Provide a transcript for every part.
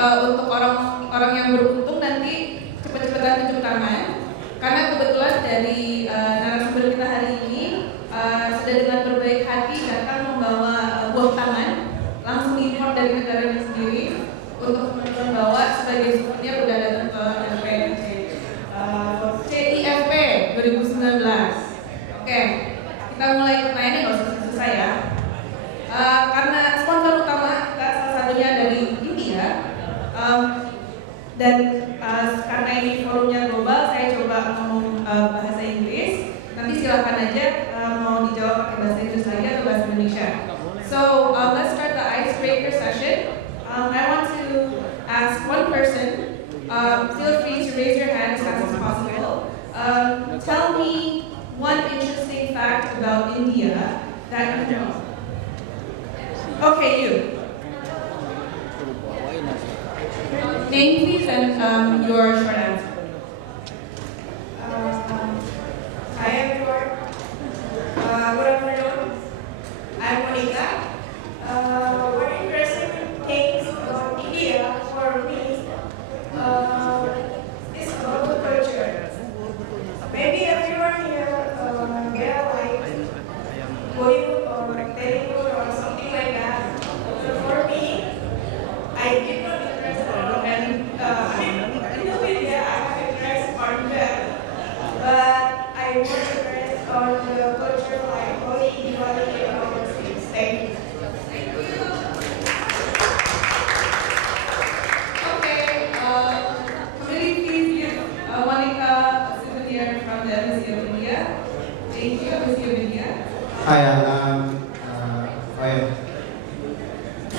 untuk orang-orang yang beruntung nanti cepat-cepatan tunjuk tangan, karena kebetulan dari narasumber kita hari ini sudah dengan berbaik hati datang membawa buah tangan langsung impor dari negaranya sendiri untuk menunjukkan bahwa sebagai souvenir udah datang ke LPNC CIFP 2019. Oke, kita mulai pertanyaannya nggak usah susah ya. Karena sponsor utama kita salah satunya dari India, dan karena ini forumnya global, saya coba ngomong bahasa Inggris. Nanti silakan aja mau dijawab pakai bahasa Inggris lagi atau bahasa Indonesia. So let's start the icebreaker session. I want to ask one person. Feel free to raise your hand as fast as possible. Tell me one interesting fact about India that you know. Okay, you. Name please and your short answer. Hi everyone. Good afternoon. I'm Monica. One interesting thing about India for me is about the culture. Maybe everyone here get like Bollywood or Telugu or something like that. So for me, I did not interest and I know India, I have interest on that, but I was interest on the culture like Holi, Diwali, and all those things. Thank you. Okay, really please give Monica a souvenir from the Embassy of India. Thank you, Embassy of India. Hi,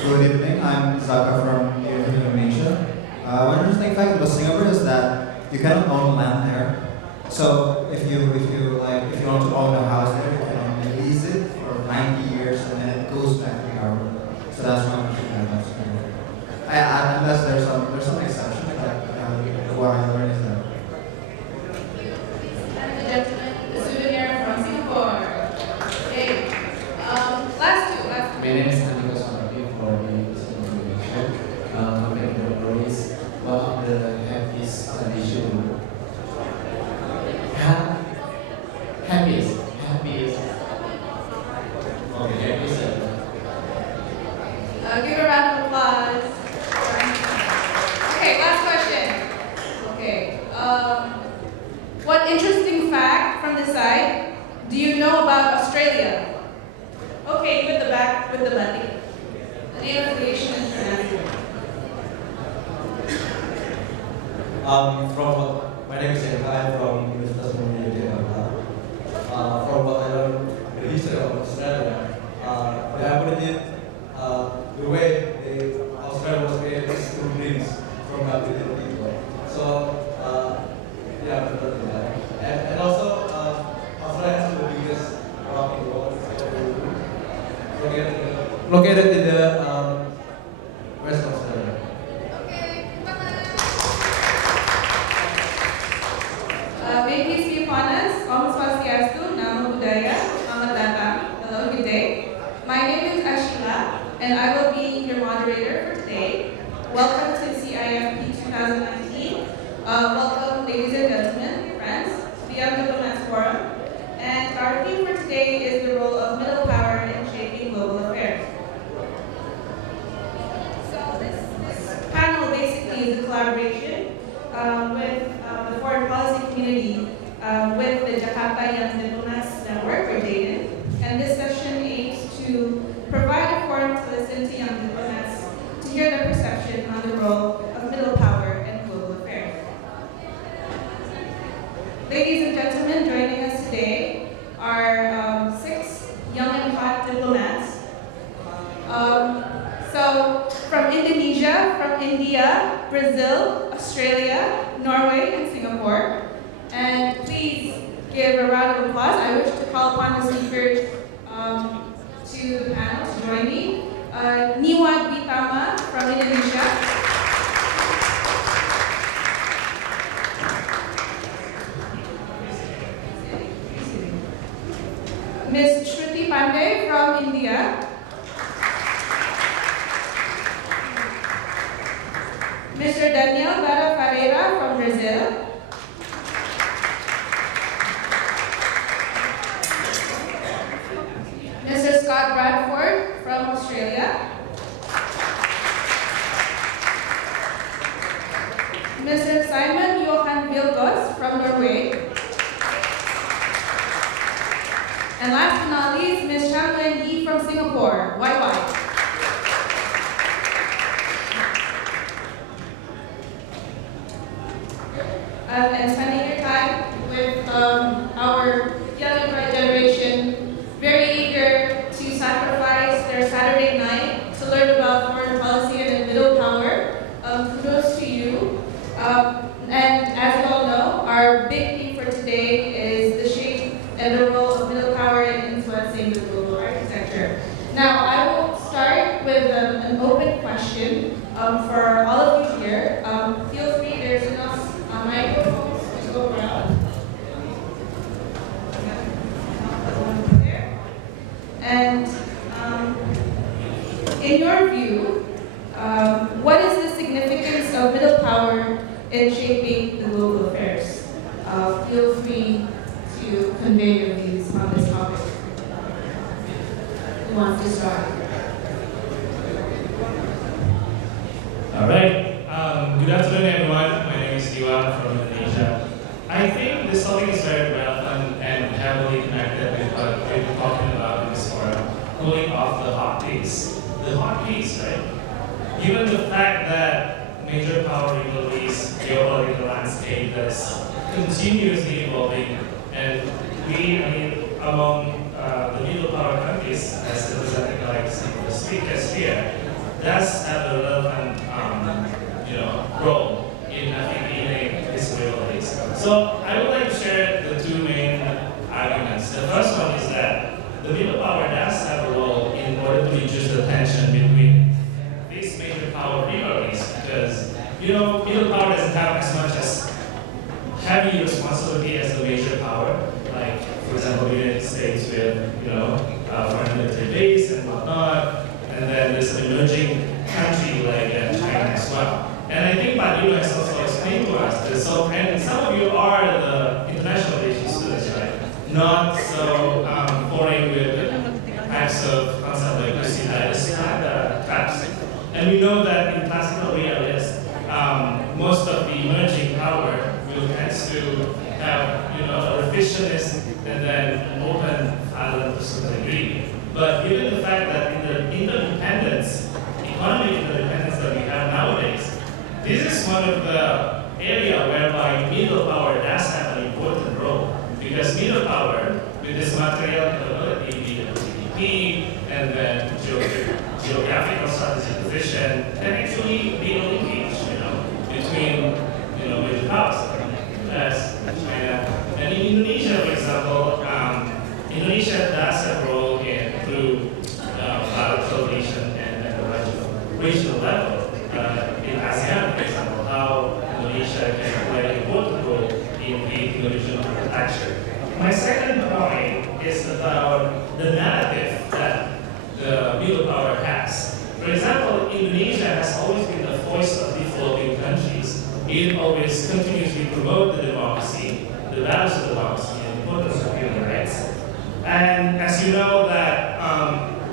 good evening. I'm Zaka from Indonesia. One interesting fact about Singapore is that you cannot own land there. So if you want to own a house there, you can only lease it for 90 years and then it goes back to the government. So that's one thing about Singapore. Unless there's some exception, but what I learned is that. And the gentleman, the souvenir from Singapore. Okay. Last two. My name is Andika Swanapi for the Indonesia. I'm in the police. One of the happiest tradition. Happiest. Okay, happiest. Give a round of applause. Okay, last question. Okay. What interesting fact from this side do you know about Australia? Okay, you at the back with the batik. The name of the Asian International. My name is Eka. I'm from Universitas Jakarta. From what I learned the history of Australia, the Aborigine, the way Australia was created is through dreams from Aboriginal people. So, yeah, and also Australia has the biggest rock in the world, located in the West Australia. May peace be upon us. Om Swastiastu, Namo Buddhaya, Selamat Datang. Hello, good day. My name is Ashila, and I will be your moderator for today. Welcome to CIFP 2019. Welcome, ladies and gentlemen, friends, to the Diplomats Forum. And our theme for today is the role of middle power in shaping global affairs. So this panel basically is a collaboration with the foreign policy community with the Jakarta Young Diplomats Network, or JDIN. And this session aims to provide a forum to listen to young diplomats to hear their perception on the role of middle power in global affairs. Ladies and gentlemen, joining us today are 6 young and hot diplomats. So from Indonesia, from India, Brazil, Australia, Norway, and Singapore. And please give a round of applause. I wish to call upon the speakers to the panel to join me. Niwad Bitama from Indonesia. Ms. Shruti Pandey from India. India. Mr. Simon Johan Vilkos from Norway. And last but not least, Ms. Chanwen Yi from Singapore. YY. And spending your time with our young and bright generation, very eager to sacrifice their Saturday night to learn about foreign policy and middle power. Kudos to you. And as you all know, our big theme for today is the shape and the role of middle power in influencing the global architecture. Now, I will start with an open question for all of you here. Feel free, there's enough microphones to go around. There. And in your view, what is the significance of middle power in shaping the global affairs? Feel free to convey your views on this topic. Who wants to start? All right. Good afternoon, everyone. My name is Diwa from Indonesia. I think this topic is very relevant and heavily connected with what we've been talking about in this forum, pulling off the hot piece. The hot piece, right? Given the fact that major power rivalries, geopolitical landscape that's continuously evolving, and among the middle power countries, as represented like some of the speakers here, does have a relevant role in navigating these rivalries. So I would like to share the two main arguments. The first one is that the middle power does have a role in order to reduce the tension between these major power rivalries, because middle power doesn't have as much as heavy responsibility as the major power, like for example the United States with foreign military base and whatnot, and then there's an emerging country like China as well. And I think Padilu has also explained to us this. So, and some of you are the international relations students, right? Not so boring with types of concepts like Thucydides and traps. And we know that in classical realists, most of the emerging power will tend to have a revisionist and then open island to some degree. But given the fact that in the interdependence, economic interdependence that we have nowadays, this is one of the area whereby middle power does have an important role, because middle power, with this material capability, be it GDP and then geographical strategic position, can actually be a linkage, between major powers, US, China, and in Indonesia, for example, Indonesia does have a role through bilateral relation and at the regional level. In ASEAN, for example, how Indonesia can play an important role in creating a regional architecture. My second point is about the narrative that the middle power has. For example, Indonesia has always been the voice of developing countries. It always continuously promotes the democracy, the values of democracy, and the importance of human rights. And as you know that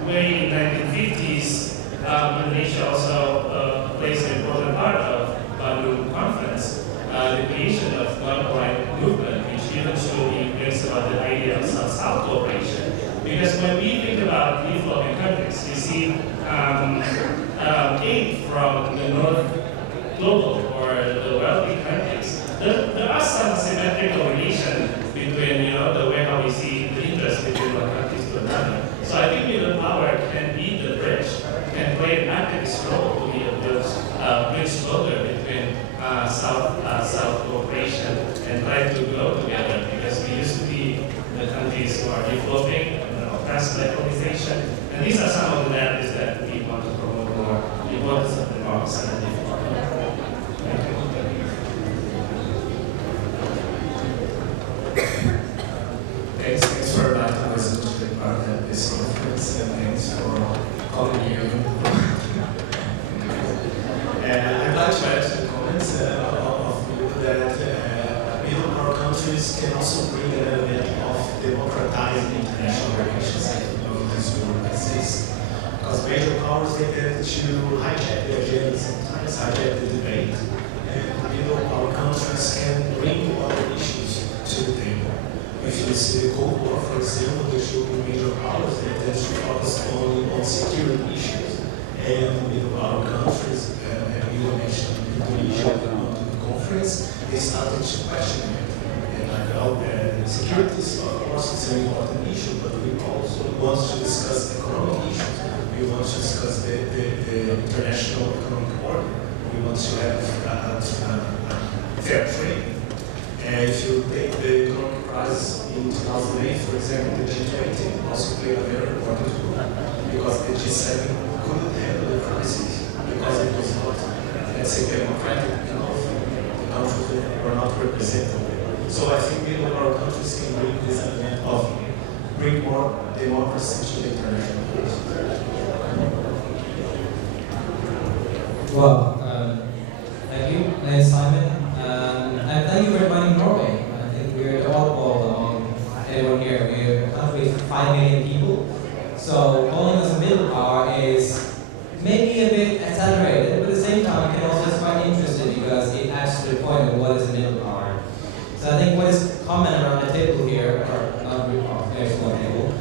way in the 1950s, Indonesia also plays an important part of Bandung Conference, the creation of non-aligned movement, which eventually brings about the idea of South-South cooperation. Because when we think about developing countries, we see aid from the North Global or the wealthy countries. There are some symmetrical relation between the way how we see the interest between one countries to another. So I think middle power can be the bridge, can play an activist role to be a bridge builder between South cooperation and try to grow together, because we used to be the countries who are developing, past globalization, and these are some of the narratives that we want to promote more, the importance of democracy and development. Thank you. Thanks for inviting us to be part of this conference, and thanks for calling you. I'd like to add some comments of that middle power countries can also bring an element of democratizing international relations of this world exists. Because major powers, they tend to hijack the agenda, sometimes hijack the debate, and middle power countries for example, they should be major powers that they should focus only on security issues. And with our countries, and you mentioned Indonesia, to the conference, they started to question it. And like, security is, of course, it's an important issue, but we also want to discuss economic issues. We want to discuss the international economic order. We want to have fair trade. And if you take the economic crisis in 2008, for example, the G20 also played a very important role because the G7 couldn't handle the crisis because it was not, let's say, democratic enough. The countries were not represented. So I think middle power countries can bring this element of bring more democracy to the international policy. Well, thank you. My name is Simon. And thank you for inviting Norway. I think we're the oddball among everyone here. We're a country with 5 million people. So calling us a middle power is maybe a bit exaggerated, but at the same time, it can also be quite interesting because it adds to the point of what is a middle power. So I think what is common around the table here, or not very small table,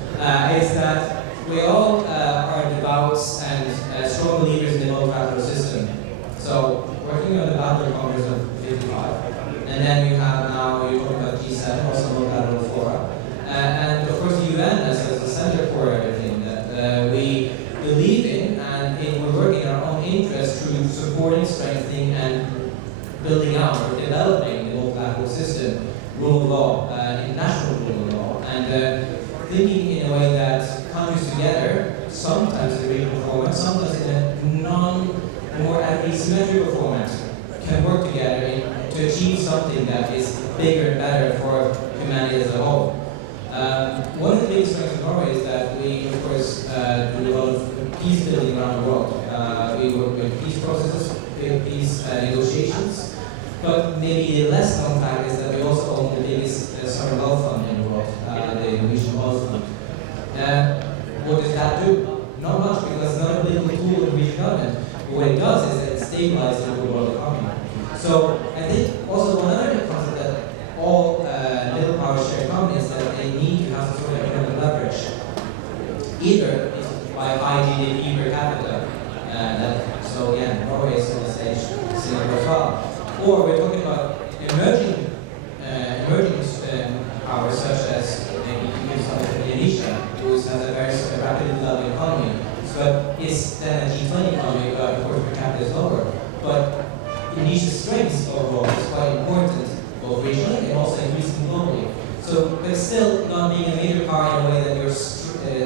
is that we all are devout and strong believers in the multilateral system. So working on the Battle Congress of 55, and then you have now, you're talking about G7, also multilateral fora, and of course the UN as the center for everything that we believe in, and we're working in our own interest through supporting, strengthening, and building out or developing the multilateral system, rule of law, international rule of law, and thinking in a way that countries together, sometimes in a regional format, sometimes in a more asymmetrical format, can work together to achieve something that is bigger and better for humanity as a whole. One of the biggest strengths of Norway is that we, of course, do a lot of peace building around the world. We work with peace processes, peace negotiations, but maybe the less known fact is that we also own the biggest sovereign wealth fund in the world, the Norwegian Wealth Fund. What does that do? Not much, because it's not a political tool in the Norwegian government. But what it does is that it stabilizes the world economy. So I think also one other concept that all middle powers share in common is that they need to have some sort of economic leverage. Either it's by high GDP per capita, so again, Norway is on the stage, Singapore as well. Or we're talking about emerging powers such as maybe Indonesia, who has a very rapidly developing economy. But it's then a G20 economy, of course, per capita is lower. But Indonesia's strengths overall is quite important, both regionally and also increasingly globally. So, but still not being a major power in a way that you're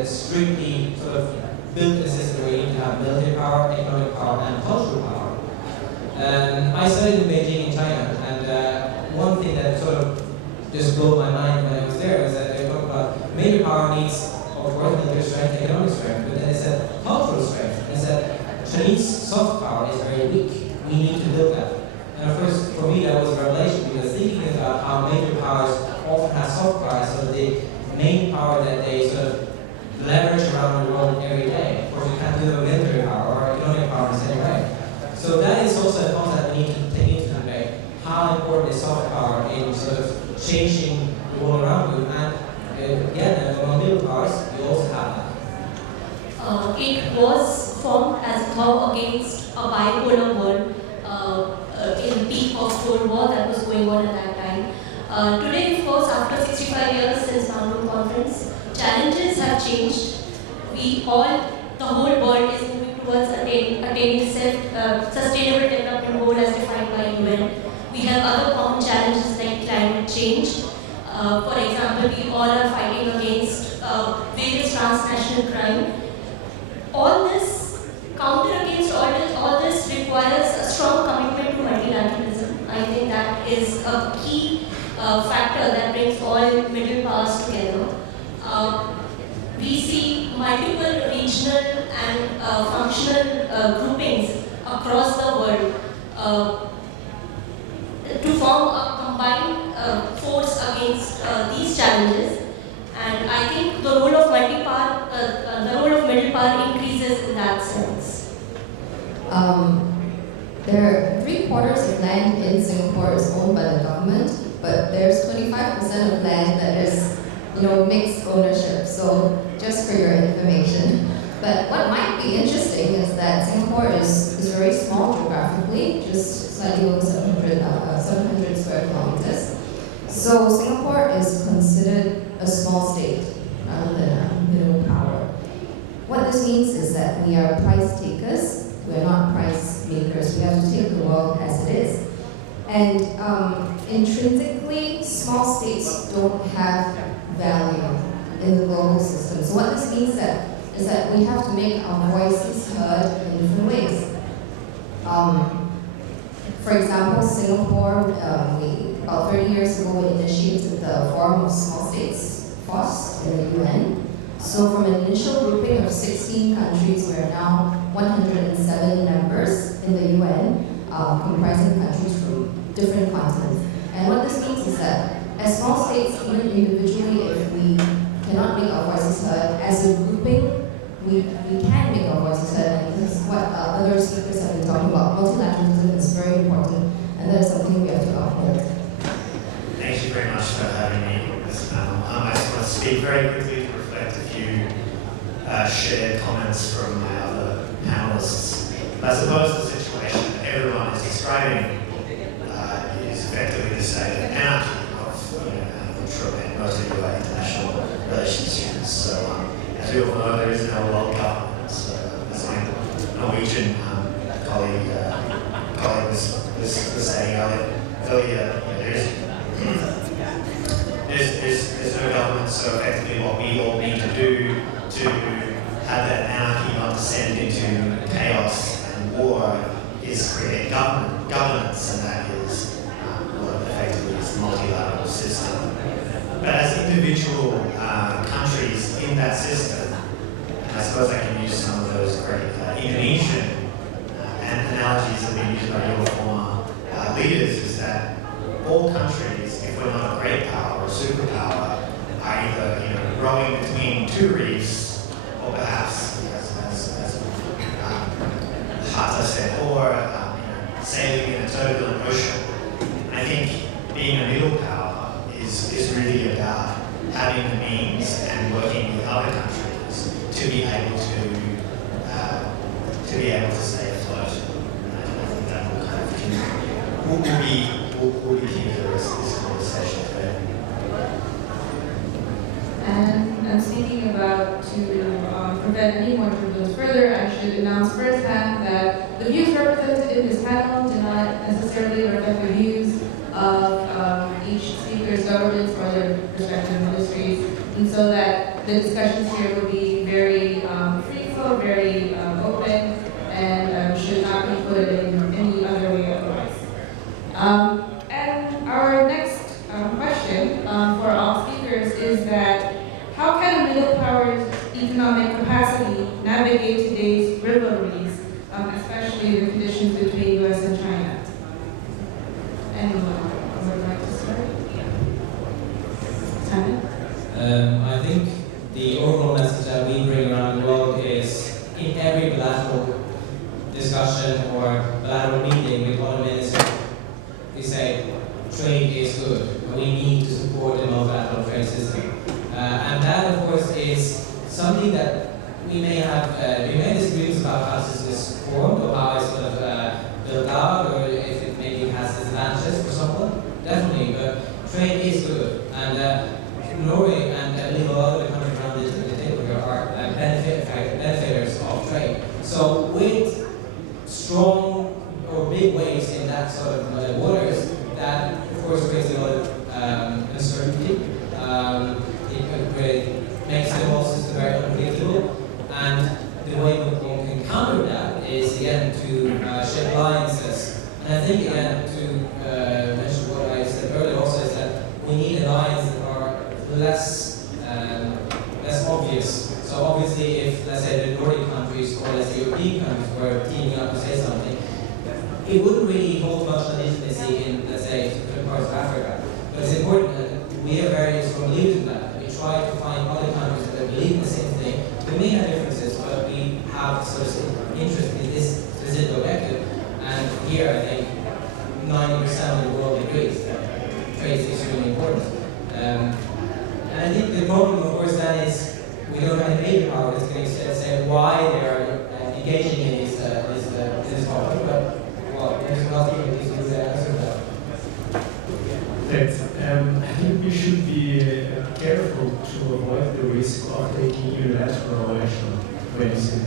strictly sort of built a system where you need to have military power, economic power, and cultural power. I studied in Beijing in China, and one thing that sort of just blew my mind when I was there was that they talked about major power needs, of course, military strength, economic strength, but then they said cultural strength. They said Chinese soft power is very weak. We need to build that. And of course, for me, that was a revelation because thinking about how major powers often have soft power, so the main power that they sort of leverage around the world every day. Of course, you can't do a military power or economic power in the same way. So that is also a concept we need to take into debate. How important is soft power in sort of changing the world around you? And again, among middle powers, you also have that. It was formed as a thaw against a bipolar world in the peak of Cold War that was going on at that time. Today, of course, after 65 years since Bandung Conference, challenges have changed. The whole world is moving towards attaining sustainable development goal as defined by UN. We have other common challenges like climate change. For example, we all are fighting against various transnational crime. All this, counter against all this requires a strong commitment to multilateralism. I think that is a key factor that brings all middle powers together. We see multiple regional and functional groupings across the world to form a combined force against these challenges. And I think the role of middle power increases in that sense. There are 3/4 of land in Singapore is owned by the government, but there's 25% of land that is mixed ownership. So just for your information. But what might be interesting is that Singapore is very small geographically, just slightly over 700 square kilometers. So Singapore is considered a small state rather than a middle power. What this means is that we are price takers, we are not price makers. We have to take the world as it is. And intrinsically, small states don't have value in the global system. So what this means is that we have to make our voices heard in different ways. For example, Singapore, about 30 years ago, we initiated the Forum of Small States, FOSS, in the UN. So from an initial grouping of 16 countries, we are now 107 members in the UN, comprising countries from different continents. And what this means is that as small states, even individually, if we cannot make our voices heard, as a grouping, we can make our voices heard. And this is what other speakers have been talking about. Multilateralism is very important, and that is something we have to uphold. Thank you very much for having me on this panel. I just want to speak very quickly to reflect a few shared comments from my other panelists. I suppose the situation that everyone is describing is effectively the state of anarchy of, I'm sure most of you are international relations students. So as we all know, there is no world government. So as my Norwegian colleague was saying earlier, there's no government, so effectively what we all need to do to have that anarchy not descend into chaos and war is create governance, and that is what effectively is the multilateral system. But as individual countries in that system, and I suppose I can use some of those great Indonesian analogies that have been used by your former leaders, is that all countries, if we're not a great power or a superpower, are either rowing between two reefs, or perhaps, as Hatta said, or sailing in a turbulent ocean. And I think being a middle power is really about having the means and working with other countries to be able to stay afloat. And I think that will kind of will be key to this conversation today. And I'm thinking about to prevent any more turbulence further, I should announce firsthand that the views represented in this panel do not necessarily reflect the views of each speaker's governments or their respective ministries, and so that the discussions here will be very free flow, very open, and should not be put in any other way otherwise. And our next question for all speakers is that how can a middle power's economic capacity navigate today's rivalries, especially the conditions between US and China? Anyone would like to start? Simon? I think the overall message that we bring around the world is in every bilateral discussion or bilateral meeting with other ministers, we say trade is good, and we need to support the multilateral trade system. And that, of course, is something that we may disagree about how this is formed or how it's sort of built out, or if it maybe has disadvantages for someone. Definitely, but trade is good. And Norway and I believe a lot of the countries around the table here are benefactors of trade. So with strong or big waves in that sort of waters, that of course creates a lot of uncertainty. It makes the whole system very unpredictable, and the way we can counter that is again to shed alliances. And I think again to mention what I said earlier also is that we need alliances that are less obvious. So obviously, if let's say the Nordic countries or let's say European countries were teaming up to say something, it wouldn't really hold much legitimacy in let's say certain parts of Africa. But it's important that we are very strong believers in that. We try to find other countries that believe in the same thing. We may have differences, but we have sort of interest in this specific objective. And here, I think 90% of the world agrees that trade is extremely important. And I think the problem, of course, then is we don't have a major power that's going to say why they are engaging in this conflict. But well, there's nothing that is good answer that. Thanks. I think we should be careful to avoid the risk of taking unilateral action when it's in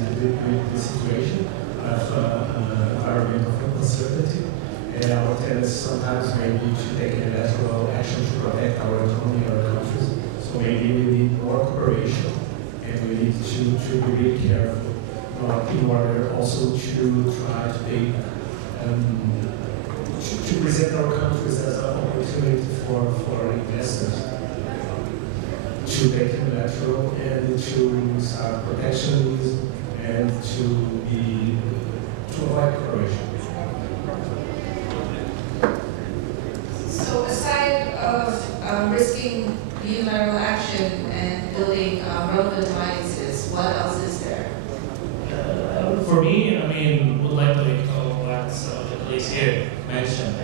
the situation of environmental uncertainty. And our tendency sometimes may be to take unilateral action to protect our economy or countries. So maybe we need more cooperation, and we need to be really careful in order also to try to take to present our countries as an opportunity for investors to take unilateral and to start protectionism and to avoid corruption. So aside of risking unilateral action and building relevant alliances, what else is there? For me, I mean, would like to echo what some of the colleagues here mentioned.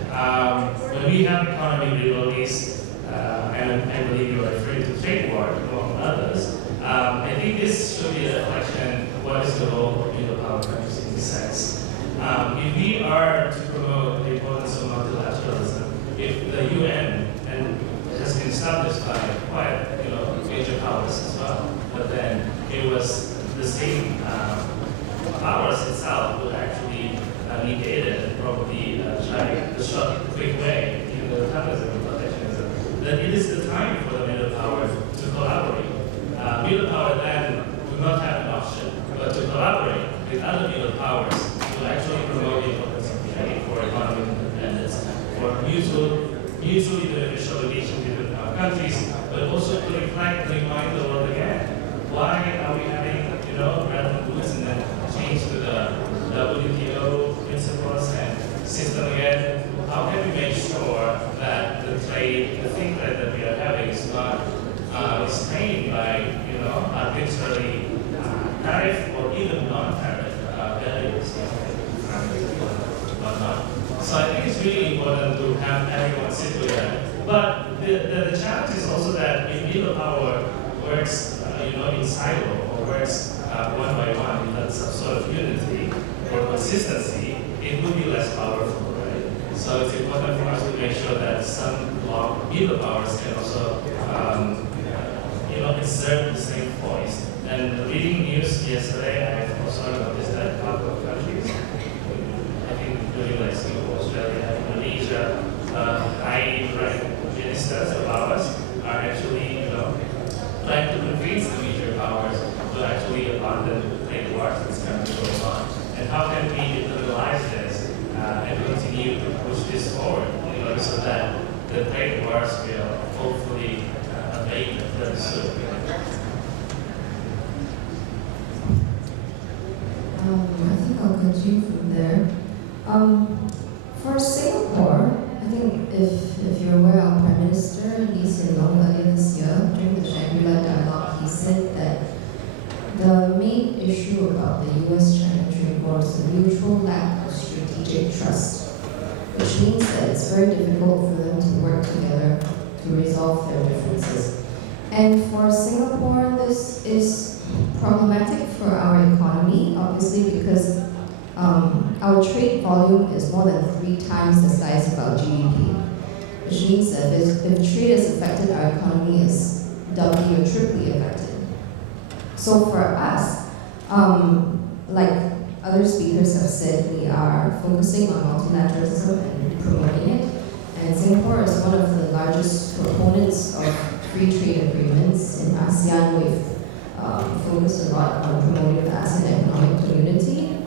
When we have economic rivalries, and I believe you are referring to trade war among others, I think this should be a reflection of what is the role of middle power countries in this sense. If we are to promote the importance of multilateralism, if the UN and has been established by quite major powers as well, but then it was the same powers itself would actually negate it and probably try to shut the quick way in the terrorism and protectionism. That it is the time for the middle powers to collaborate. Middle power then do not have an option but to collaborate with other middle powers to actually promote the importance of trade for economic independence, for mutually beneficial relations between our countries, but also to reflect and remind the world again, why are we having, Bretton Woods and then change to the WTO principles and system again? How can we make sure that the trade, the free trade that we are having is not restrained by, arbitrary tariff or even non-tariff barriers, whatnot. So I think it's really important to have everyone sit together. But the challenge is also that if middle power works, in silo or works one by one without some sort of unity or consistency, it will be less powerful, right? So it's important for us to make sure that some middle powers can also, exert the same voice. And reading news yesterday, I also noticed that a couple of countries, I think including like Singapore, Australia, Indonesia, high-ranked ministers of ours are actually, trying to convince the major powers to actually abandon the trade wars that's currently going on. And how can we internalize this and continue to push this forward, so that the trade wars will hopefully abate very soon. I think I'll continue from there. For Singapore, I think if you're aware, our Prime Minister, Lee Hsien Loong, earlier this year, during the Shangri-La dialogue, he said that the main issue about the US-China trade war is the mutual lack of strategic trust, which means that it's very difficult for them to work together to resolve their differences. And for Singapore, this is problematic for our economy, obviously, because our trade volume is more than 3 times the size of our GDP, which means that if trade is affected, our economy is doubly or triply affected. So for us, like other speakers have said, we are focusing on multilateralism and promoting it. And Singapore is one of the largest proponents of free trade agreements. In ASEAN, we've focused a lot on promoting the ASEAN Economic Community,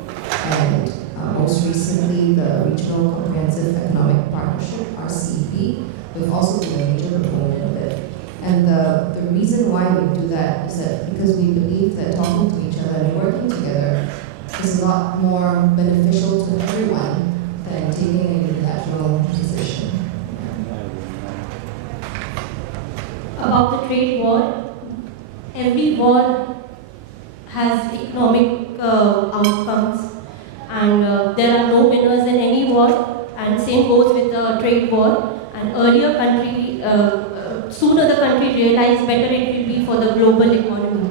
and most recently the Regional Comprehensive Economic Partnership, RCEP. We've also been a major proponent of it. And the reason why we do that is that because we believe that talking to each other and working together is a lot more beneficial to everyone than taking a unilateral position. About the trade war, every war has economic outcomes, and there are no winners in any war, and same goes with the trade war. And earlier country, sooner the country realized, better it will be effectively for the global economy.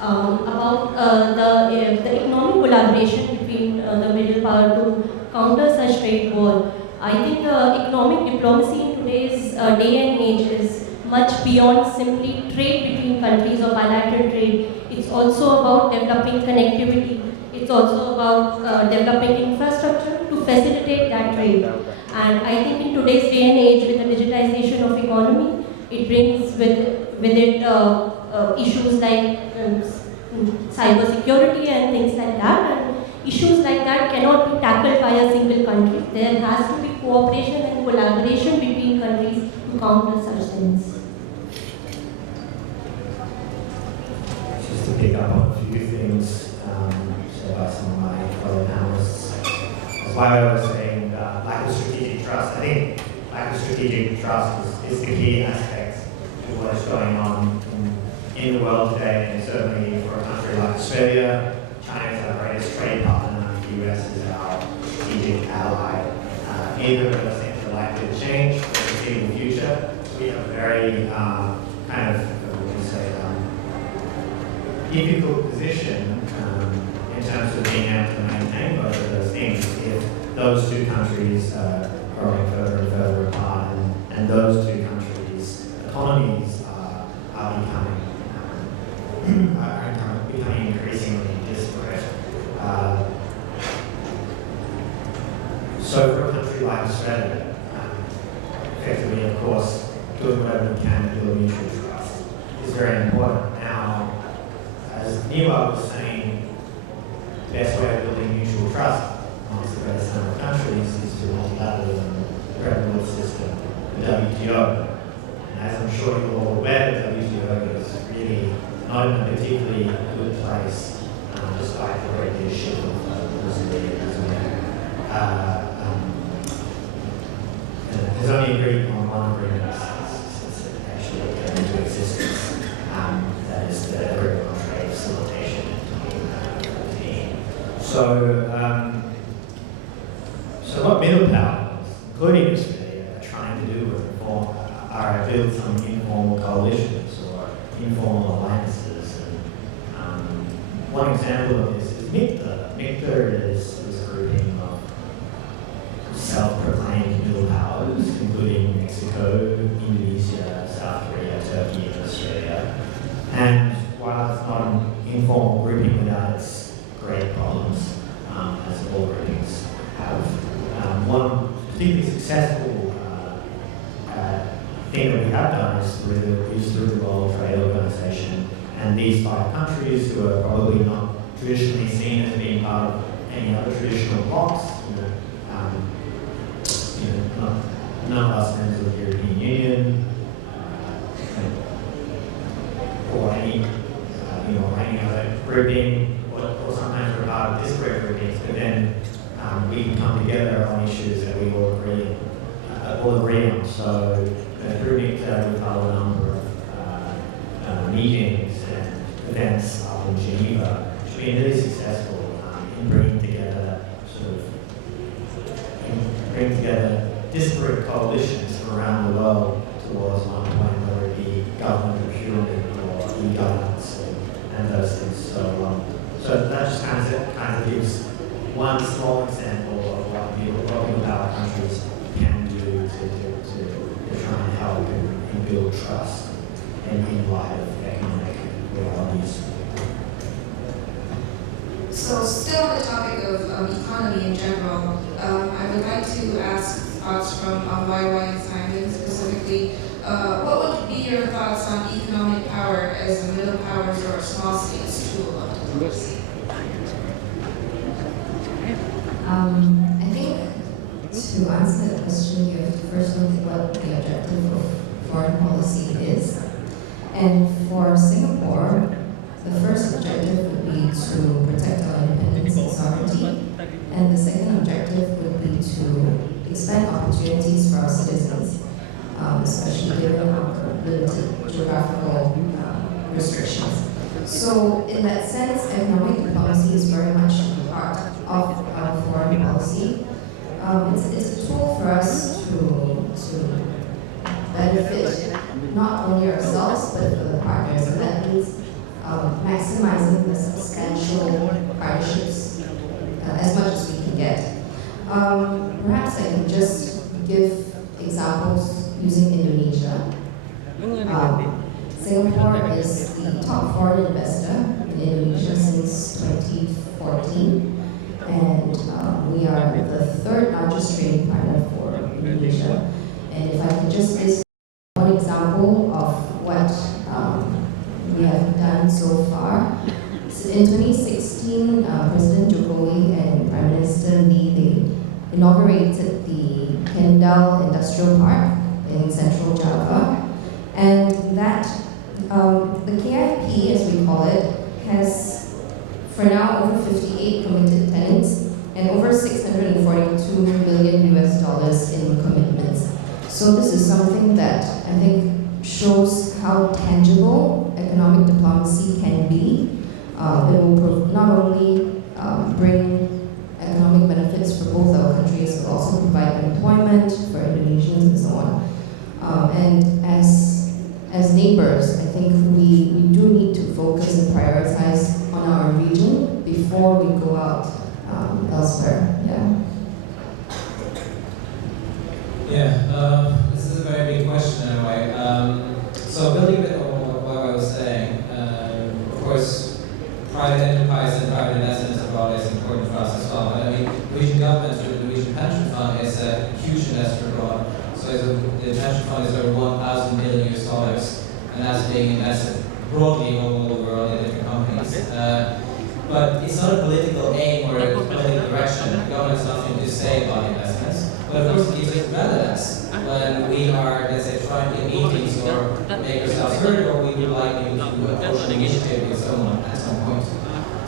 About the economic collaboration between the middle power to counter such trade war. I think economic diplomacy in today's day and age is much beyond simply trade between countries or bilateral trade. It's also about developing connectivity. It's also about developing infrastructure to facilitate that trade. And I think in today's day and age, with the digitization of economy, it brings with it issues like cyber security and things like that. And issues like that cannot be tackled by a single country. There has to be cooperation and collaboration between countries to counter such things. Just to pick up on a few things said by some of my fellow panelists. As I was saying, lack of strategic trust. I think lack of strategic trust is the key aspect to what is going on in the world today, and certainly for a country like Australia. China is our greatest trade partner, the US is our strategic ally. Neither of those things are likely to change in the foreseeable future. We have a very kind of, what would you say, difficult position in terms of being able to maintain both of those things if those two countries are growing further and further apart, and those two countries' economies are becoming increasingly disparate. So for a country like Australia, effectively, of course, doing whatever we can to build mutual trust is very important. Now, as Niwa was saying, the best way of building mutual trust amongst the greatest number of countries is through multilateralism, the Bretton Woods system, the WTO. And as I'm sure you're all aware, the WTO is really not in a particularly good place, despite the great leadership of Brazil. There's only agreed on one agreement since it actually came into existence. That is the agreement on trade facilitation in 2014. So what middle powers, including Australia, are trying to do with reform are build some informal coalitions or informal alliances. And one example of this is MICTA. MICTA is a grouping of self-proclaimed middle powers, including Mexico, Indonesia, South Korea, Turkey, and Australia. And while it's not an informal grouping without its great problems, as all groupings have, one particularly successful thing that we have done is through the World Trade Organization, and these 5 countries who are probably not traditionally seen as being part of any other traditional blocs. None of us members of the European Union, or any other grouping, or sometimes we're part of disparate groupings, but then we can come together on issues that we all agree on. So through MICTA, we've held a number of meetings and events up in Geneva, which have been really successful in bringing together disparate coalitions from around the world towards one point, whether it be government procurement or e-governance and those things. So that just kind of gives one small example of what people power countries can do to try and help and build trust in light of economic realities. So still on the topic of economy in general, I would like to ask thoughts from YY and Simon specifically. What would be your thoughts on economic power as a middle powers or a small states tool of diplomacy? I think to answer that question, you have to first look at what the objective of foreign policy is. And for Singapore, the first objective would be to protect our independence and sovereignty. And the second objective would be to expand opportunities for our citizens, especially given our limited geographical restrictions. So in that sense, economic diplomacy is very much part of our foreign policy. It's a tool for us to benefit not only ourselves but for the partners, and that means maximizing the substantial partnerships as much as we can get. Perhaps I can just give examples using Indonesia. Singapore is the top foreign investor in Indonesia since 2014, and we are the third largest trading partner for Indonesia. And if I can just list one example of what we have done so far. So in 2016, President Jokowi and Prime Minister Lee, they inaugurated the Kendal Industrial Park in Central Java, and that the KIP, as we call it, has for now over 58 committed tenants and over 642 million US dollars in commitments. So this is something that I think shows how tangible economic diplomacy can be. It will not only bring economic benefits for both our countries, but also provide employment for Indonesians and so on. And as neighbors, I think we do need to focus and prioritize on our region before we go out elsewhere. This is a very big question in a way. So building a bit on what I was saying, of course, private enterprise and private investments are always important for us as well. But I mean, the Norwegian government through the Norwegian pension fund is a huge investor abroad. So the pension fund is over $1,000 billion US dollars, and that's being invested broadly all over the world in different companies. But it's not a political aim or a political direction. The government has nothing to say about investments. But of course, it gives us relevance when we are, let's say, trying to get meetings or make ourselves heard, or we would like to approach an initiative with someone at some point.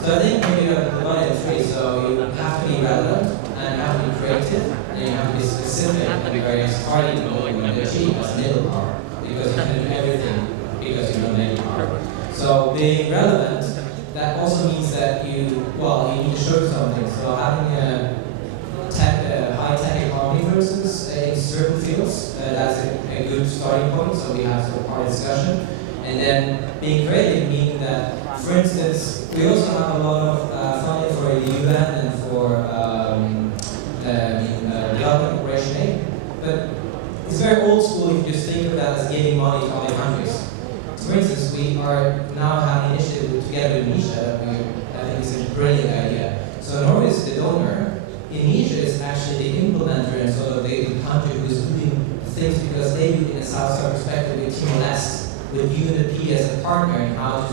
So I think when you have divided three, so you have to be relevant, and you have to be creative, and you have to be specific and be very targeted in what you want to achieve as middle power, because you can do everything because you don't need power. So being relevant, that also means that you need to show something. So having a high-tech economy, for instance, in certain fields, that's a good starting point. So we have sort of our discussion, and then being creative, meaning that, for instance, we also have a lot of funding for the UN and for development cooperation aid, but it's very old school if you just think of that as giving money to other countries. For instance, we are now having an initiative together with Indonesia that I think is a brilliant idea. So Norway is the donor. Indonesia is actually the implementer and sort of the country who is doing things because they do it in a South-South perspective with Timor-Leste, with UNDP as a partner and how to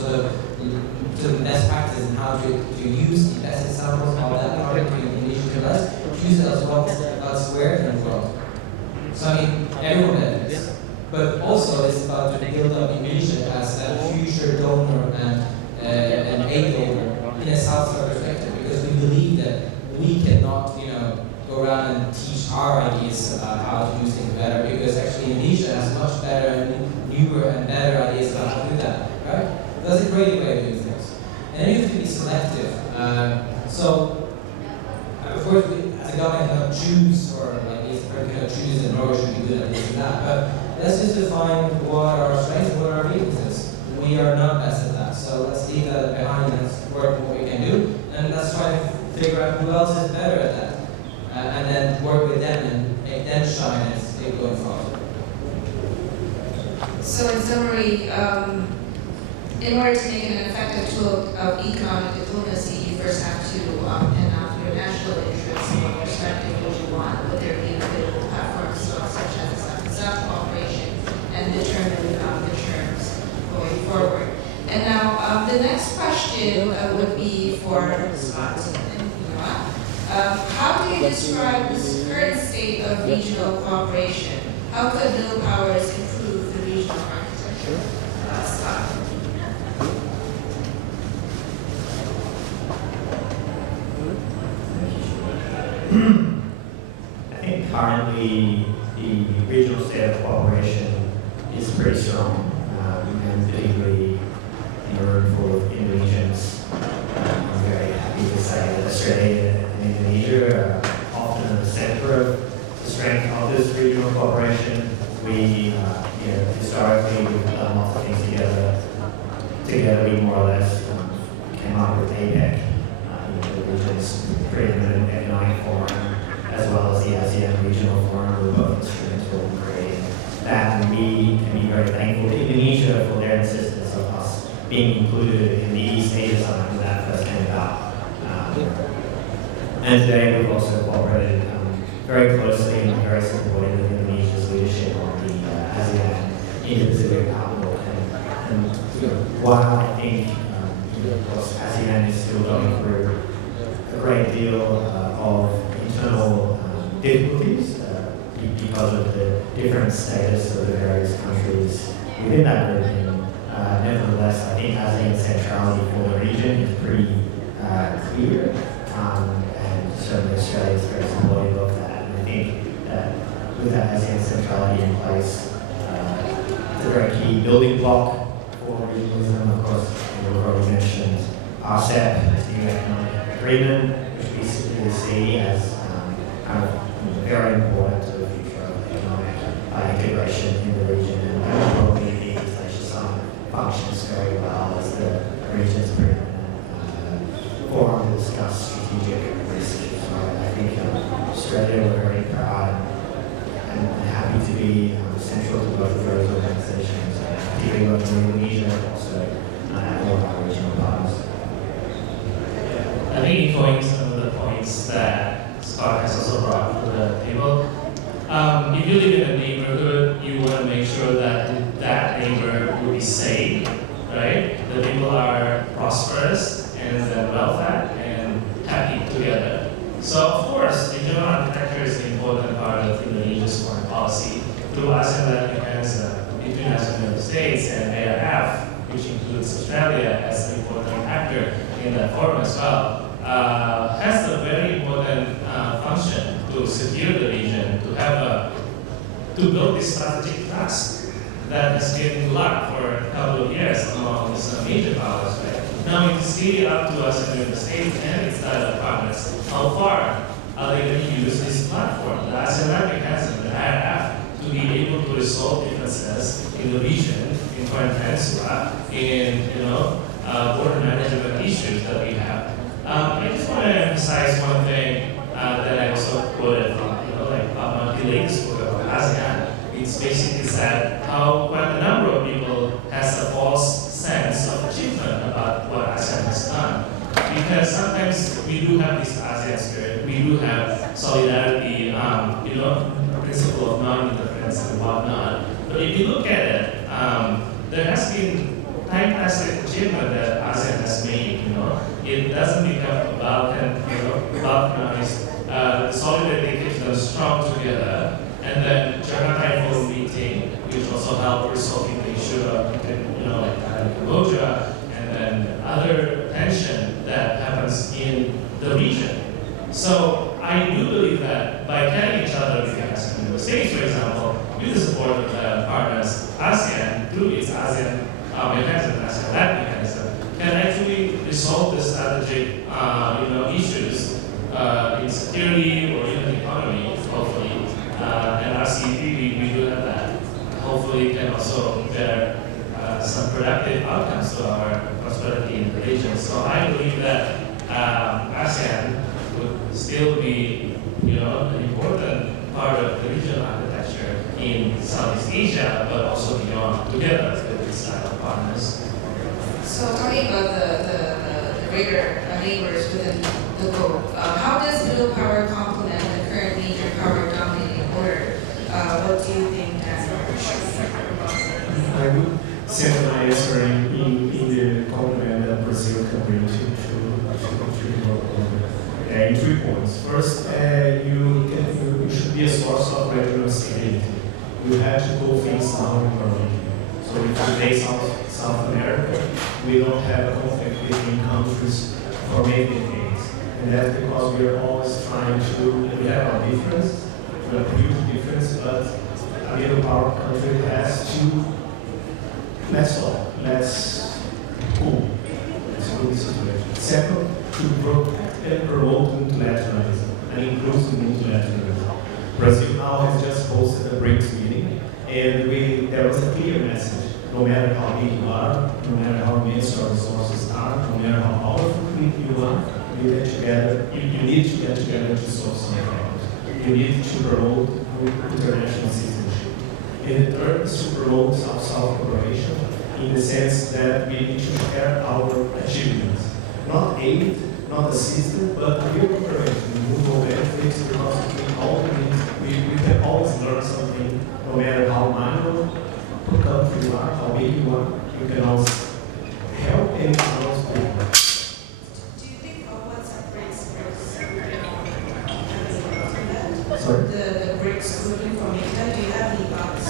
sort of best practice and how to use the best examples of that project in Indonesia to use it as well elsewhere in the world. So I mean, everyone benefits. But also it's about to build up Indonesia as a future donor and an aid donor in a South-South perspective, because we believe that we cannot, go around and teach our ideas about how to use things better, because actually Indonesia has much better and newer and better ideas about how to do that, right? That's a great way of doing things. And then you have to be selective. So, of course, we, as a government, cannot choose, or like each person cannot choose that Norway should be good at this and that, but let's just define what our strengths and what our weaknesses. We are not best at that, so let's leave that behind and let's work on what we can do, and let's try to figure out who else is better at that, and then work with them and make them shine as they go forward. So in summary, in order to make it an effective tool of economic diplomacy, you first have to enact your national interests and perspective what you want, whether it be available platforms such as cooperation, and determine the terms going forward. And now the next question would be for Scott and Noah. How do you describe the current state of regional cooperation? How could middle powers improve the regional architecture? Scott. I think currently the regional state of cooperation is pretty strong, and particularly in a room full of Indonesians. I'm very happy to say that Australia and Indonesia are often at the center of the strength of this regional cooperation. We Historically, we've done lots of things together. Together, we more or less came up with APEC, the region's preeminent economic forum, as well as the ASEAN Regional Forum. We were both instrumental in creating that, and we can be very thankful to Indonesia for their insistence of us being included in the East Asia Summit when that first came about. And today, we've also cooperated very closely and very supportive of Indonesia's leadership on the ASEAN Indo-Pacific Outlook. And while I think, of course, ASEAN is still going through a great deal of internal difficulties because of the different status of the various countries within that group. Nevertheless, I think ASEAN's centrality for the region is pretty clear, and certainly Australia is very supportive of that. And I think that with that ASEAN centrality in place, it's a very key building block for regionalism. Of course, we've already mentioned RCEP, this new economic agreement, which we see as kind of very important to the future of economic integration in the region. And probably the East Asia Summit functions very well as the region's preeminent forum to discuss strategic risk. So I think Australia, we're very proud and happy to be central to both of those organizations, particularly working with Indonesia, but also all of our regional partners. I think echoing some of the points that Scott has also brought to the table. If you live in a neighborhood, you want to make sure that that neighbor will be safe, right? The people are prosperous and well-fed and happy together. So of course, regional architecture is an important part of Indonesia's foreign policy through ASEAN mechanism between ASEAN United States and ARF, which includes Australia as an important actor in that forum as well. Has a very important function to secure the region, to build this strategic trust that has been lacked for a couple of years among these major powers. Right? Now it's really up to us in the States and its other partners. How far are they going to use this platform, the ASEAN mechanism, the IRF, to be able to resolve differences in the region, in Korean Peninsula, in border management issues that we have. I just want to emphasize one thing that I also quoted from, the latest book of ASEAN. It's basically said how quite a number of people has a false sense of achievement about what ASEAN has done. Because sometimes we do have this ASEAN spirit, we do have solidarity, principle of non-interference and whatnot. But if you look at it, there has been fantastic achievement that ASEAN has made. It doesn't become a balkanized. Solidarity keeps them strong together, and then Jakarta Forum meeting, which also helped resolving the issue of Cambodia, and then other tension that happens in the region. So I do believe that by carrying each other with ASEAN in the States, for example, with the support of the partners, ASEAN, through its ASEAN mechanism, ASEAN-led mechanism, can actually resolve the strategic issues in security or even the economy, hopefully. And RCEP, we do have that. Hopefully can also bear some productive outcomes to our prosperity in the region. So I believe that ASEAN would still be, an important part of the regional architecture in Southeast Asia, but also beyond, together with its partners. So talking about the greater neighbors within the globe, how does middle power complement the current major power dominating order? What do you think as I would set my answer in the complement that Brazil can bring to work on in 3 points. First, you should be a source of regional stability. You have to go things down in our region. So if you take South America, we don't have a conflict between countries for many decades. And that's because we are always trying to, we have our difference, we have huge difference, but a middle power country has to, let's cool. Let's cool the situation. Second, to protect and promote multilateralism and inclusive multilateralism. Brazil now has just hosted a BRICS meeting, and there was a clear message. No matter how big you are, no matter how immense your resources are, no matter how powerful you are, you get together. You need to get together to solve some problems. You need to promote international citizenship. And the third is to promote South-South cooperation in the sense that we need to share our achievements. Not aid, not assistance, but real cooperation, mutual benefits, because we all need, we can always learn something, no matter how minor country you are, how big you are, you can always help and you can always do. Do you think what's our BRICS? Sorry? The BRICS group from India, do you have any thoughts?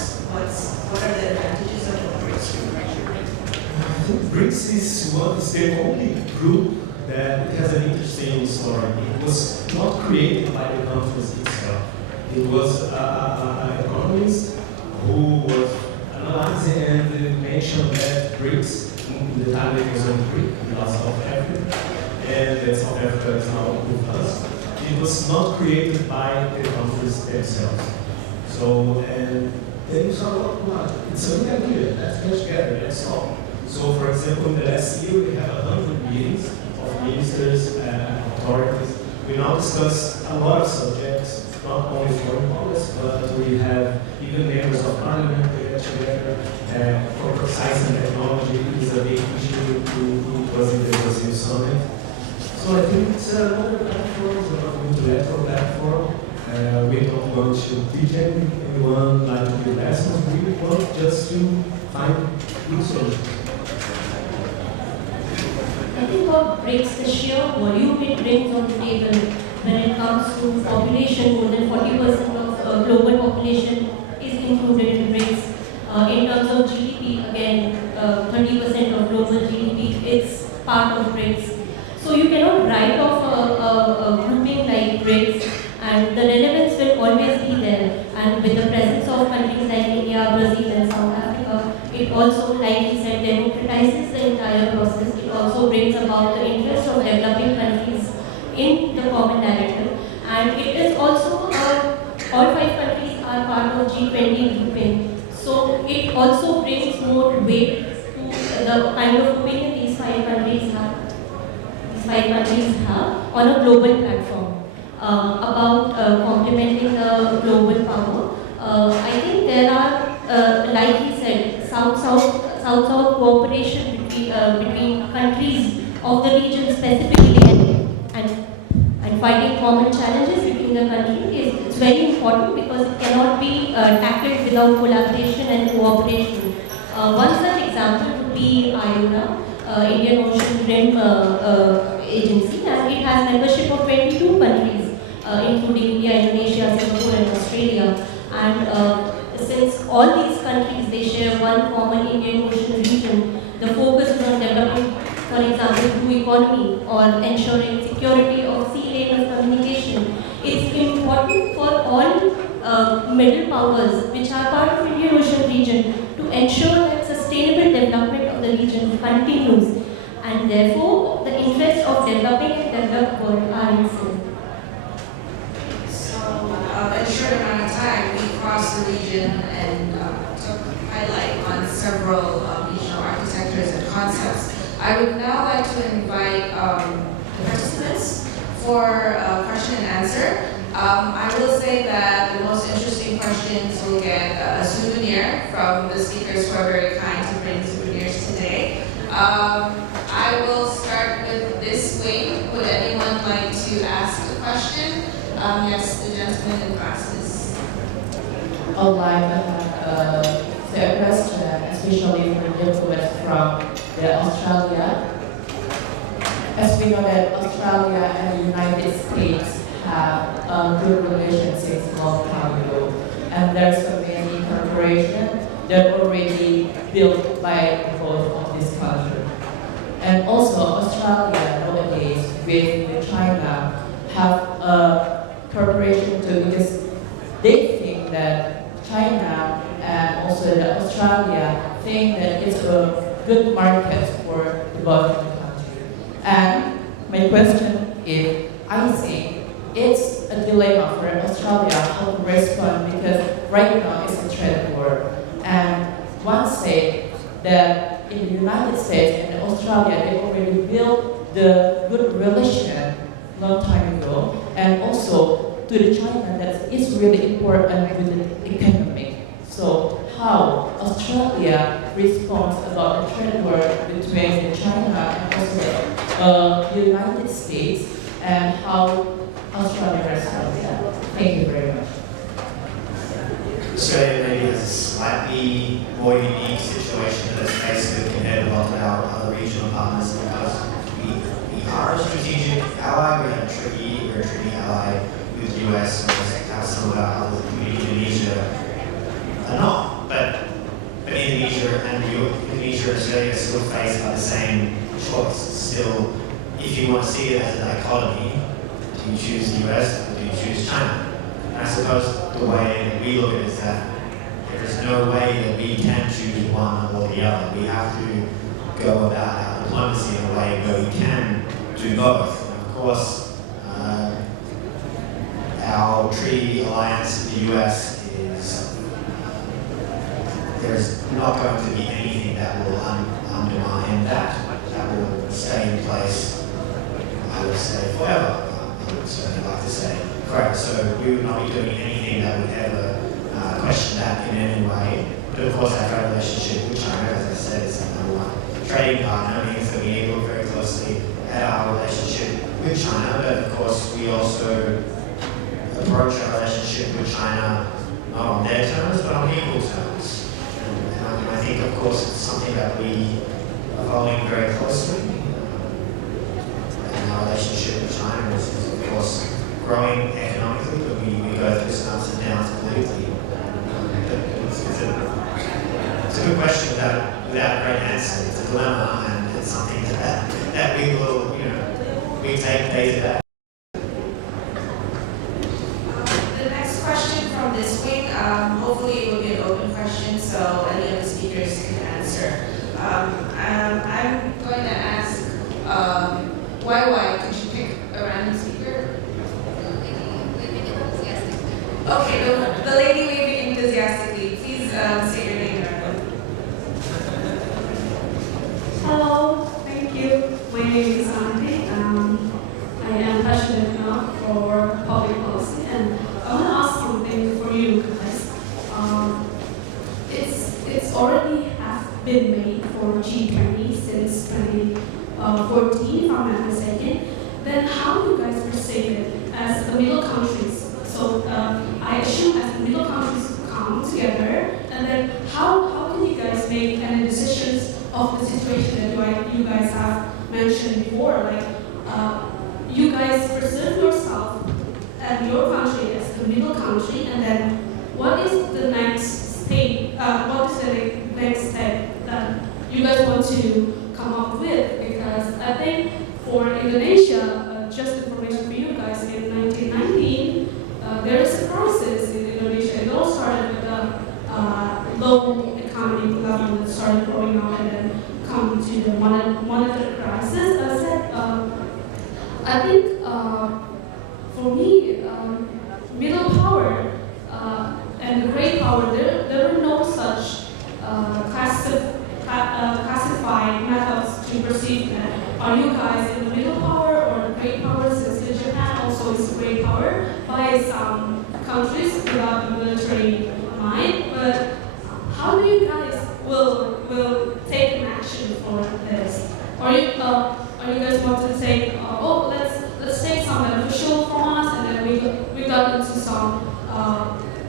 What are the advantages of the BRICS group? I think BRICS is the only group that has an interesting story. It was not created by the countries itself. It was an economist who was analyzing and mentioned that BRICS, in the time it was on Greek, in South Africa, and that South Africa is now with us. It was not created by the countries themselves. So, and then you saw, well, it's a good idea, let's get together, let's talk. So, for example, in the last year, we had 100 meetings of ministers and authorities. We now discuss a lot of subjects, not only foreign policy, but we have even members of parliament get together. For science and technology is a big issue. It was in the Brazil summit. So I think it's another platform, a multilateral platform. We don't want to teach anyone like the lessons. We want just to find good solutions. I think what brings the sheer volume it brings on the table when it comes to population, more than 40% of global population is included in BRICS. In terms of GDP, again, 30% of global GDP is part of BRICS. So you cannot write off a grouping like BRICS, and the relevance will always be there. And with the presence of countries like India, Brazil, and South Africa, it also, like he said, democratizes the entire process. It also brings about the interest of developing countries in the common narrative. And it is also, all 5 countries are part of G20 grouping. So it also brings more weight to the kind of opinion these 5 countries have. These 5 countries have on a global platform. About complementing the global power, I think there are, like he said, South-South cooperation between countries of the region specifically, and fighting common challenges between the countries is very important because it cannot be tackled without collaboration and cooperation. One such example would be IORA, Indian Ocean Rim Agency, and it has membership of 22 countries, including India, Indonesia, Singapore, and Australia. And since all these countries they share one common Indian Ocean region, the focus is on developing, for example, blue economy or ensuring security of sea lane of communication. It's important for all middle powers which are part of Indian Ocean region to ensure that sustainable development of the region continues, and therefore the interests of developing and developed world are in sync. So, in a short amount of time, we crossed the region and took highlight on several regional architectures and concepts. I would now like to invite the participants for a question and answer. I will say that the most interesting questions will get a souvenir from the speakers who are very kind to bring souvenirs today. I will start with this wing. Would anyone like to ask a question? Yes, the gentleman in glasses. I would like to have a question, especially for diplomats from Australia. As we know that Australia and the United States have a good relations since a long time ago, and there's so many corporations that already built by both of this country. And also Australia nowadays with China have a cooperation too, because they think that China and also the Australia think that it's a good market for the both of the country. And my question is, I think it's a dilemma for Australia how to respond, because right now it's a trade war, and one state that in the United States and Australia, they already built the good relation long time ago, and also to the China that is really important with the economic. So how Australia responds about the trade war between China and also the United States, and how Australia responds that. Thank you very much. Australia maybe has a slightly more unique situation that it's faced with compared to a lot of our other regional partners because we are a strategic ally, we're a treaty ally with the US, whereas how some of our others, including Indonesia, are not. But Indonesia and Australia still face the same choice. Still, if you want to see it as a dichotomy, do you choose the US or do you choose China? And I suppose the way that we look at it is that there is no way that we can choose one or the other. We have to go about our diplomacy in a way where we can do both. And of course, our treaty alliance with the US is, there's not going to be anything that will undermine that. That will stay in place, I would say, forever. I would certainly like to say. Correct, so we would not be doing anything that would ever question that in any way. But of course, our trade relationship with China, as I said, is the number one trading partner, means that we need to look very closely at our relationship with China. But of course, we also approach our relationship with China not on their terms, but on equal terms. And I think, of course, it's something that we are following very closely. And our relationship with China is of course, growing economically, but we go through some ups and downs politically. It's a good question without a great answer. It's a dilemma, and it's something that we will, we take day to day. The next question from this wing, hopefully it will be an open question, so any of the speakers can answer. I'm going to ask, why could you pick a random speaker? Okay, the lady waving enthusiastically. Please say your name. Hello, thank you. My name is Andy. I am passionate enough for public policy, and I want to ask something for you guys. It's already have been made for G20 since 2014, if I'm not mistaken. Then how do you guys perceive it as the middle countries? So I assume as the middle countries come together, and then how can you guys make any decisions of the situation that you guys have mentioned before? Like you guys perceive yourself and your country as the middle country, and then what is the next state? What is the next step that you guys want to come up with? Because I think for Indonesia, just information for you guys, in 1919. There is a crisis in Indonesia. It all started with a low economy level that started growing up and then come to the monetary crisis. I think for me, middle power and the great power, there were no such classified methods to perceive that. Are you guys in the middle power or the great power? Since Japan also is a great power by some countries without the military might, but how do you guys will take an action for this? Or you guys want to take let's take some beneficial from us, and then we got into some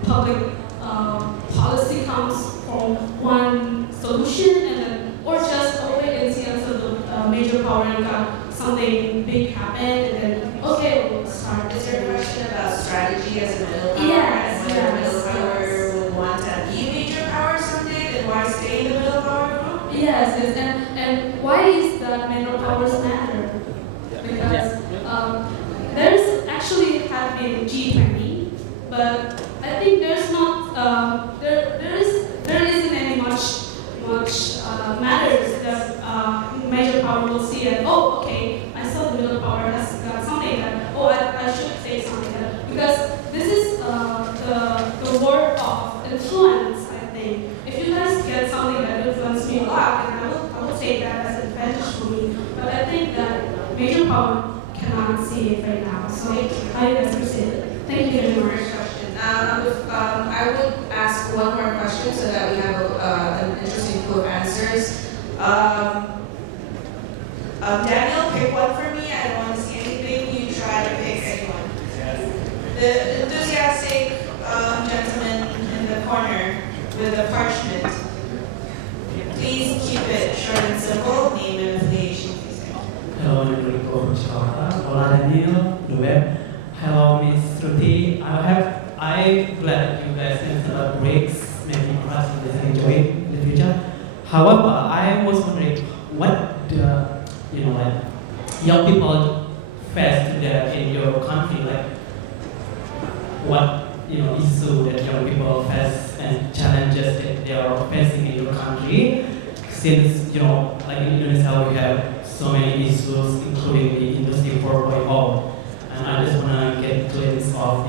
public policy comes from one solution, and then or just wait and see until the major power and got something big happen, and then okay, we'll start. Is your question about strategy as a middle power? Yes, and whether middle power would want to be a major power someday, then why stay in the middle power group? Yes, and why is that middle powers matter? Because there's actually have been G20, but I think there's not there isn't any much matters that major power will see and okay, I saw the middle power has got something that I should say something that, because this is the word of influence. I think if you guys get something bloc, and I will take that as an advantage for me. But I think that major power cannot see it right now. So how do you guys perceive it? Thank you very much. I would ask one more question so that we have an interesting pool of answers. Daniel, pick one for me. I don't want to see anything. You try to pick anyone. The enthusiastic gentleman in the corner with the parchment. Please keep it short and simple. Name and affiliation, please. Hello, Enrico Chawata. Hola, Daniel. Nubeb. Hello, Miss Ruti. I'm glad you guys answered breaks. Maybe perhaps you guys enjoy it in the future. However, I was wondering what the young people face today in your country, like what issue that young people face and challenges that they are facing in your country. Since like in Indonesia we have so many issues, including the industry 4.0, and I just wanna get a glimpse of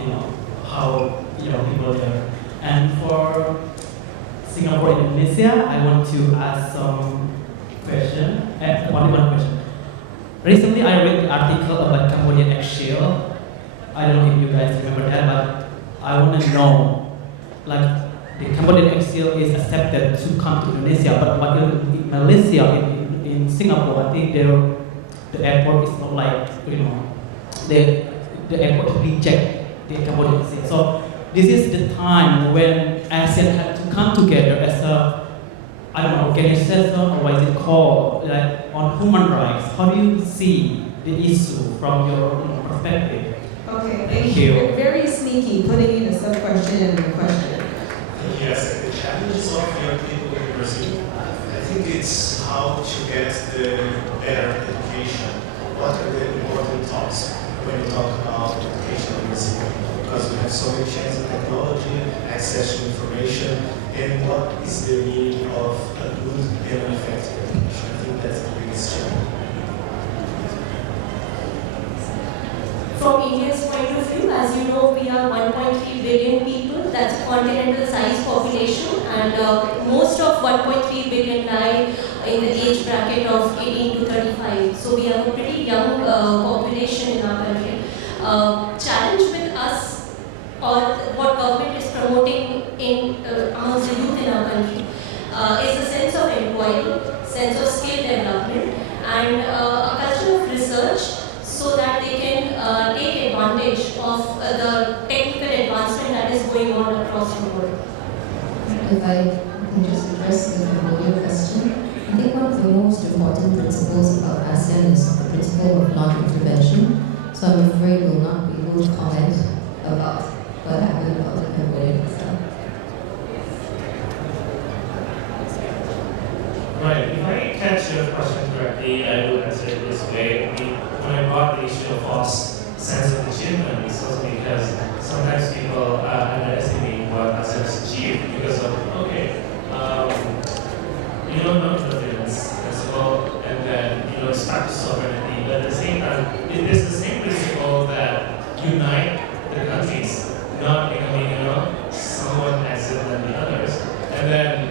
how people there. And for Singapore, Indonesia, I want to ask some question. One question. Recently, I read the article about Cambodian exile. I don't know if you guys remember that, but I want to know, like, the Cambodian exile is accepted to come to Indonesia, but in Malaysia, in Singapore, I think the airport is not like, the airport reject the Cambodian exile. So this is the time when ASEAN had to come together as a, organization, or what is it called, like on human rights. How do you see the issue from your perspective? Okay, thank you. Very sneaky, putting in a sub-question and a question. Yes, the challenges of young people in Brazil, I think it's how to get the better education. What are the important topics when you talk about education in Brazil? Because we have so many changes in technology, access to information, and what is the meaning of a good and effective education? I think that's the biggest challenge. From India's point of view, as you know, we are 1.3 billion people. That's a continental size population, and most of 1.3 billion lie in the age bracket of 18 to 35. So we have a pretty young population in our country. Challenge with us, or what government is promoting amongst the youth in our country, is a sense of inquiry, sense of skill development, and a culture of research, so that they can take advantage of the technical advancement that is going on across the world. If I can just address the Cambodia question, I think one of the most important principles about ASEAN is the principle of non-intervention. So I'm afraid we'll not be able to comment about what happened about the Cambodia itself. Right, if I catch your question correctly, I will answer it this way. When I brought the issue of false sense of achievement, it's also because sometimes people underestimate what ASEAN has achieved because of, you don't know the principle, and then expect sovereignty, but at the same time, it is the same principle that unite the countries, not becoming, someone exit than the others. And then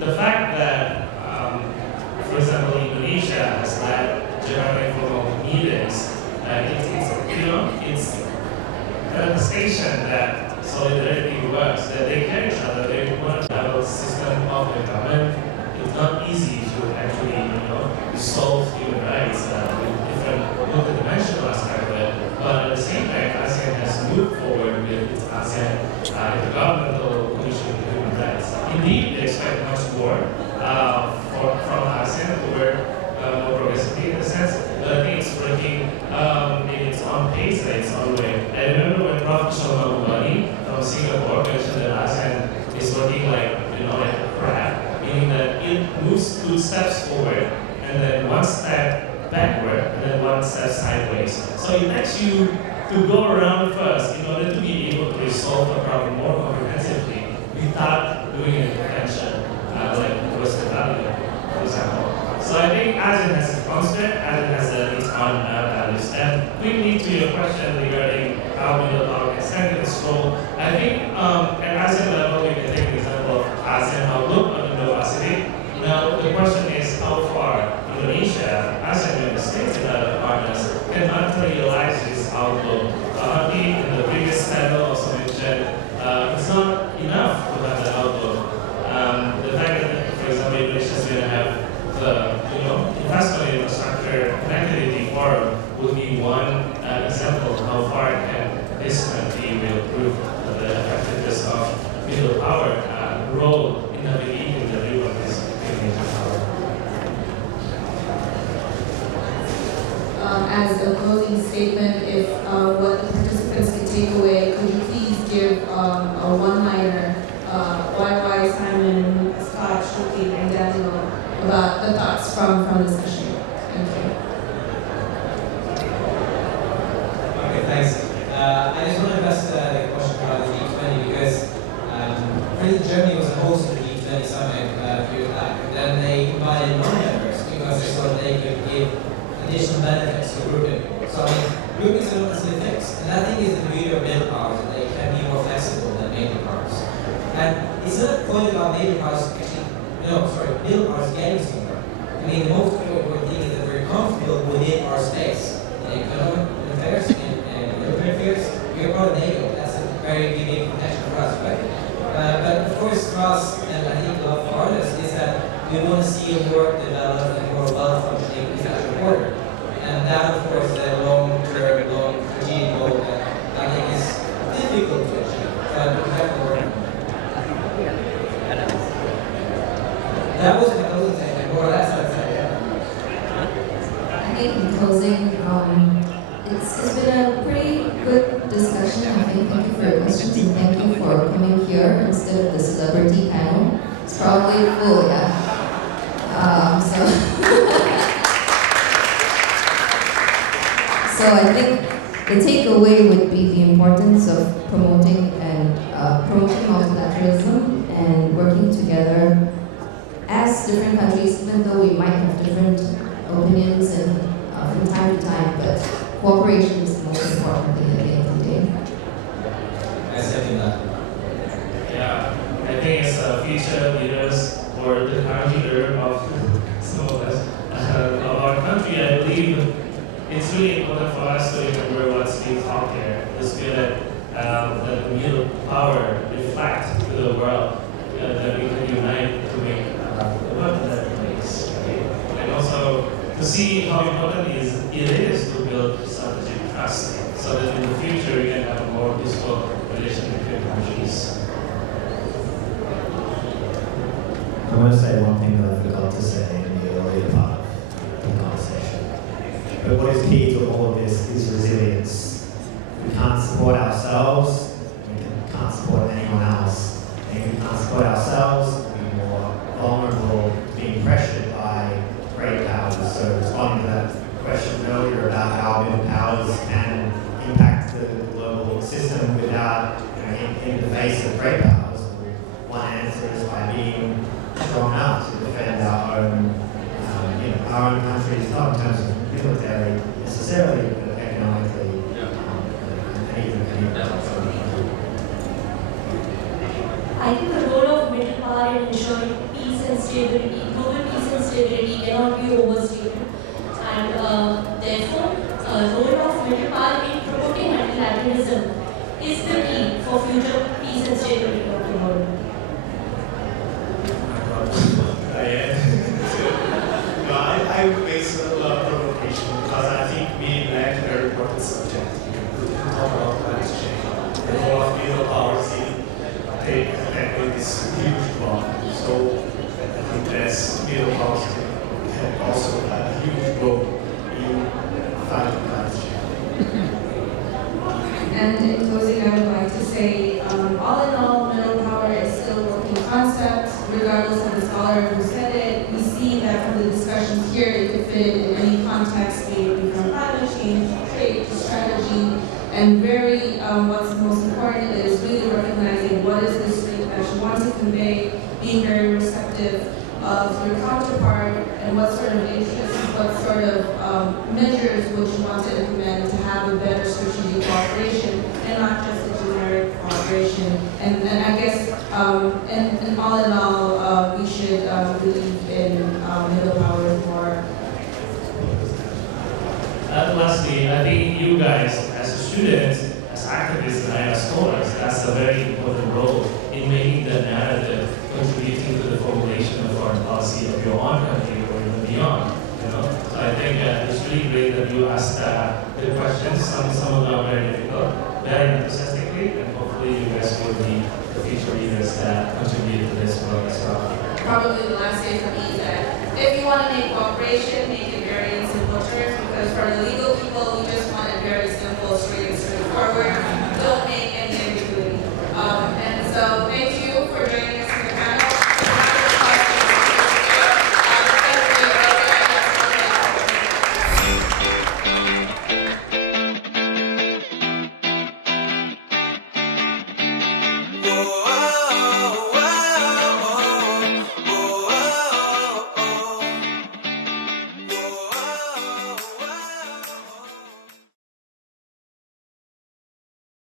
the fact that, for example, Indonesia has led Japan informal meetings, it's a manifestation that solidarity works, that they care each other, they want to have a system of the government. It's not easy to actually, solve human rights with different multidimensional aspects of it. But at the same time, ASEAN has moved forward with its ASEAN Intergovernmental Commission on Human Rights. Indeed, they expect much more from ASEAN to work more progressively in the sense, but I think it's working in its own pace and its own way. I remember when Prof. Shalma Mubani from Singapore mentioned that ASEAN is working like a crab, meaning that it moves 2 steps forward and then 1 step backward and then 1 step sideways. So it lets you to go around first in order to be able to resolve a problem more comprehensively without doing an intervention, like Western Valley, for example. So I think ASEAN has its concept, ASEAN has its own values. And quickly to your question regarding how middle power can stand in its role, I think at ASEAN level we can take the example of ASEAN Outlook on Indo-Pacific. Now statement, if what the participants can take away, could you please give a one-liner, why Simon, Scott, Shuki, and Daniel, about the thoughts from the session? Thank you. Okay, thanks. I just want to address the question about the G20 because Germany was a host of the G20 summit a few years back, and then they invited non-members because they thought they could give additional benefits to grouping. So I mean, groupings are not necessarily fixed, and I think is the beauty of middle powers that they can be more flexible than major powers. And it's not a point about major powers actually, middle powers getting somewhere. I mean, the most important thing is that we're comfortable within our space. In economic affairs and military affairs, we're part of NATO. That's a very unique protection for us, right? But of course, for us, and I think a lot for others, is that we want to see a more developed and more well-functioning international border. And that, of course, is a long-term, long-strategic goal that I think is difficult to achieve. But we have to work on it. That was the closing statement, more or less, I'd say. I think in closing, it's been a pretty good discussion. I think thank you for your questions and thank you for coming here instead of the celebrity panel. It's probably full, yeah. So I think the takeaway would be the importance of promoting multilateralism and working together as different countries, even though we might have different opinions and from time to time, but cooperation is the most important thing at the end of the day. I second that. Yeah, I think as future leaders or the current leader of some of us, of our country, I believe it's really important for us to remember what's being taught here. The spirit that the middle power reflect to the world, that we can unite to make the world a better place. Okay? And also to see how important it is to build strategic trust, so that in the future we can have a more peaceful relation between countries. I want to say one thing that I forgot to say in the earlier part of the conversation. But what is key to all of this is resilience. We can't support ourselves, we can't support anyone else. And if we can't support ourselves, we're more vulnerable to being pressured by great powers. So responding to that question earlier about how middle powers can impact the global system without, in the face of great powers, one answer is by being strong enough to defend our own countries, not in terms of military necessarily, but economically, and even I think the role of middle power in ensuring peace and stability, global peace and stability cannot be overstated. And therefore, the role of middle power in promoting multilateralism is the key for future peace and stability of the world. I would make a provocation because I think we lack a very important subject. We didn't talk about climate change. The role of middle powers in tackling this huge problem. So I think that middle powers can also have a huge role in fighting climate change. And in closing, I would like to say, all in all, middle power is still a working concept, regardless of the scholar who said it. We see that from the discussions here, it could fit in any context, be it from climate change, trade, strategy, and very, what's most important is really recognizing what is this thing that you want to convey, being very receptive of your counterpart, and what sort of interests, what sort of measures would you want to implement to have a better strategic cooperation, and not just a generic cooperation. And I guess, and all in all, we should believe in middle power more. Lastly, I think you guys, as students, as activists, and as scholars, that's a very important role in making the narrative, contributing to the formulation of foreign policy of your own country or even beyond. So I think it's really great that you asked the questions. Some of them are very difficult, very enthusiastically, and hopefully you guys will be the future leaders that contribute to this work as well. Probably the last thing for me is that if you want to make cooperation, make it very in simple terms, because for the legal people, we just want it very forward, don't make any ambiguity. And so thank you